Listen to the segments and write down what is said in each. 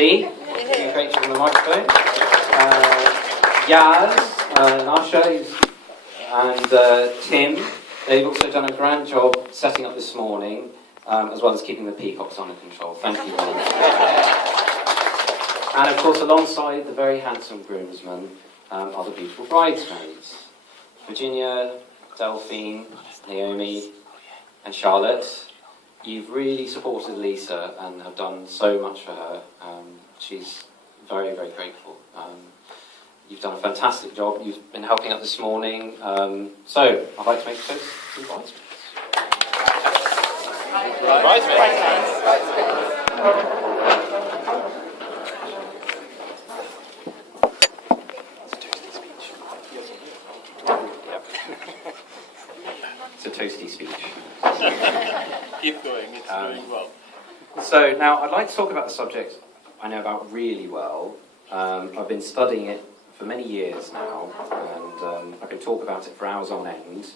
Katie. Katie on the microphone. Yaz, Nasha, and Tim. They've also done a grand job setting up this morning, as well as keeping the peacocks under control. Thank you very much. And of course, alongside the very handsome groomsmen are the beautiful bridesmaids. Virginia, Delphine, Naomi, and Charlotte. You've really supported Lisa and have done so much for her. She's very, very grateful. You've done a fantastic job. You've been helping out this morning. So, I'd like to make a toast to the bridesmaids. It's a toasty speech. Keep going, it's going well. So now I'd like to talk about a subject I know about really well. I've been studying it for many years now, and I can talk about it for hours on end.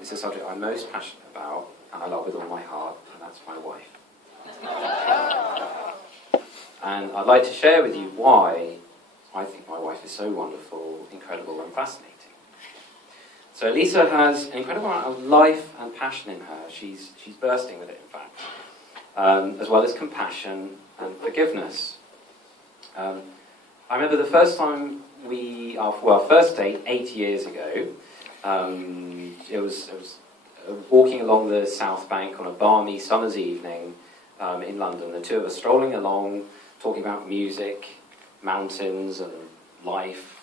It's a subject I'm most passionate about, and I love with all my heart, and that's my wife. And I'd like to share with you why I think my wife is so wonderful, incredible, and fascinating. So Lisa has an incredible amount of life and passion in her. She's bursting with it, in fact, as well as compassion and forgiveness. I remember the first time our first date 8 years ago. It was walking along the South Bank on a balmy summer's evening in London. The two of us strolling along, talking about music, mountains, and life.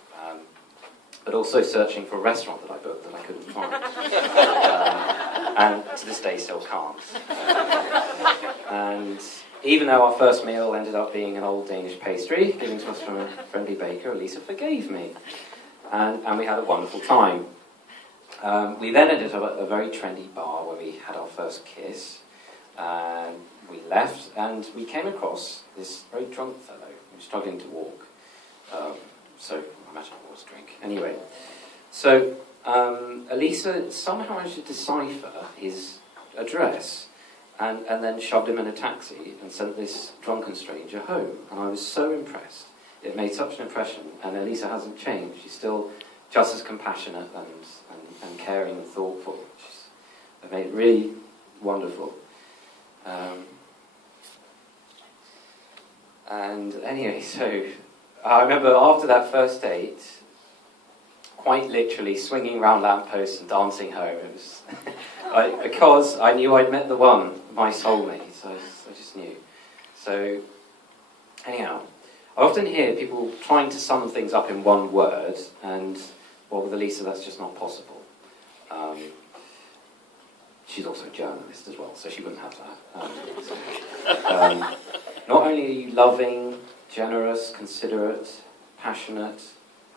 But also searching for a restaurant that I booked that I couldn't find. And to this day still can't. And even though our first meal ended up being an old Danish pastry given to us from a friendly baker, Lisa forgave me. And we had a wonderful time. We then ended up at a very trendy bar where we had our first kiss. And we left, and we came across this very drunk fellow who was struggling to walk. So I imagine it was drink. Anyway, so Elisa somehow managed to decipher his address and then shoved him in a taxi and sent this drunken stranger home. And I was so impressed. It made such an impression, and Elisa hasn't changed. She's still just as compassionate and caring and thoughtful. She's made it really wonderful. And anyway, so I remember after that first date, quite literally swinging around lampposts and dancing home. It was because I knew I'd met the one, my soulmate. So I just knew. So anyhow, I often hear people trying to sum things up in one word, and well, with Elisa, that's just not possible. She's also a journalist as well, so she wouldn't have that. Not only are you loving, generous, considerate, passionate,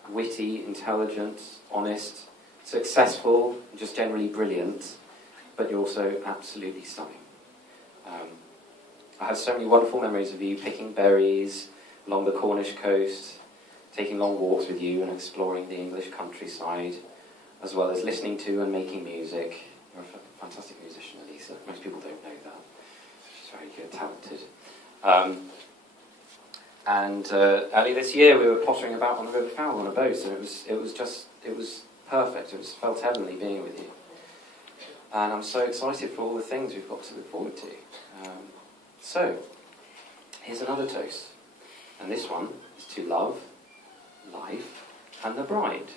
witty, intelligent, honest, successful, just generally brilliant, but you're also absolutely stunning. I have so many wonderful memories of you picking berries along the Cornish coast, taking long walks with you and exploring the English countryside, as well as listening to and making music. You're a fantastic musician, Elisa. Most people don't know that. She's very good, talented. And early this year we were pottering about on the River Fowl on a boat, and it was perfect. It felt heavenly being with you. And I'm so excited for all the things we've got to look forward to. So, here's another toast. And this one is to love, life, and the bride.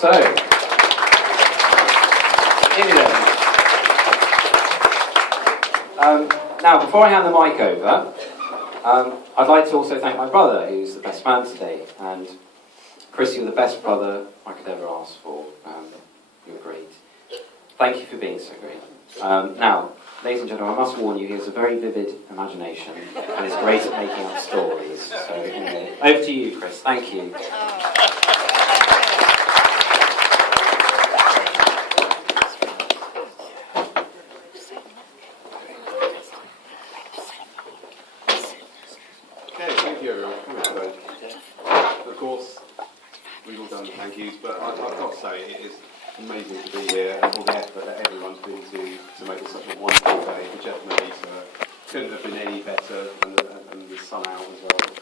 So, here we go. Now, before I hand the mic over, I'd like to also thank my brother, who's the best man today. And Chris, you're the best brother I could ever ask for. You're great. Thank you for being so great. Now, ladies and gentlemen, I must warn you, he has a very vivid imagination and is great at making up stories. So, anyway, over to you, Chris. Thank you. Okay, thank you everyone. Come on, everybody. course, we've all done the thank yous, but I've got to say, it is amazing to be here and all the effort that everyone's been to make it such a wonderful day. For Geoff and Lisa, couldn't have been any better, and the sun out as well.